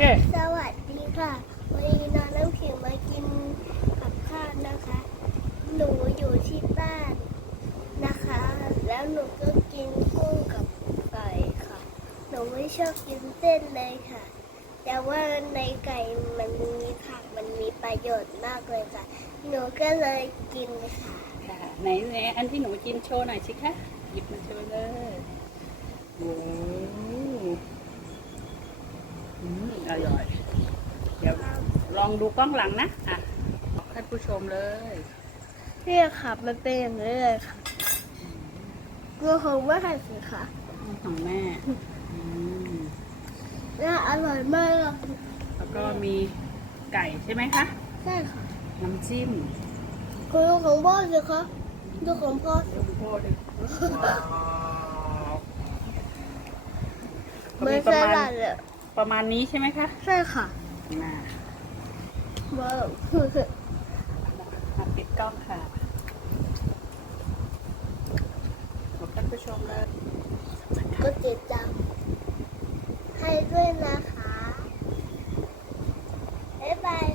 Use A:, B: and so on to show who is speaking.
A: เค
B: สวัสดีค่ะ วันนี้น้องน้ำขิงมากินกับข้าวนะคะ หนูอยู่ที่บ้านนะคะ แล้วหนูก็กินกุ้งกับไก่ค่ะ หนูไม่ชอบกินเส้นเลยค่ะ แต่ว่าในไก่มันมีผักมันมีประโยชน์มากเลยค่ะ หนูก็เลยกินค่ะ
A: ค่ะไหนไหนอันที่หนูกินโชว์หน่อยสิคะ หยิบมาโชว์เลยโอ้ อืมอร่อย เดี๋ยวลองดูกล้องหลังนะอะบอกให้ผู้ชมเลย
B: นี่ค่ะมันเป็นอย่างนี้เลยค่ะกูคงไม่หันสิค่ะ
A: ของแม่อืม
B: น่าอร่อยมากเลย
A: แล้วก็มีไก่ใช่ไหมคะ
B: ใช่ค่ะ
A: น้ำจิ้ม
B: คุณดูของพ่อสิคะดูของพ่อสิ
A: เดี๋ยวดูโทษดิ
B: เหมือน
A: ป
B: ส
A: ระมา
B: ลั
A: ณ
B: ดเลย
A: ประมาณนี้ใช่ไหมคะ
B: ใช่ค่ะ
A: น่า
B: ว้าวคืคือ
A: มาปิดกล้องค่ะขอบคุณผู้ชมเลย
B: ก็ติดตามให้ด้วยนะคะ บ๊ายบาย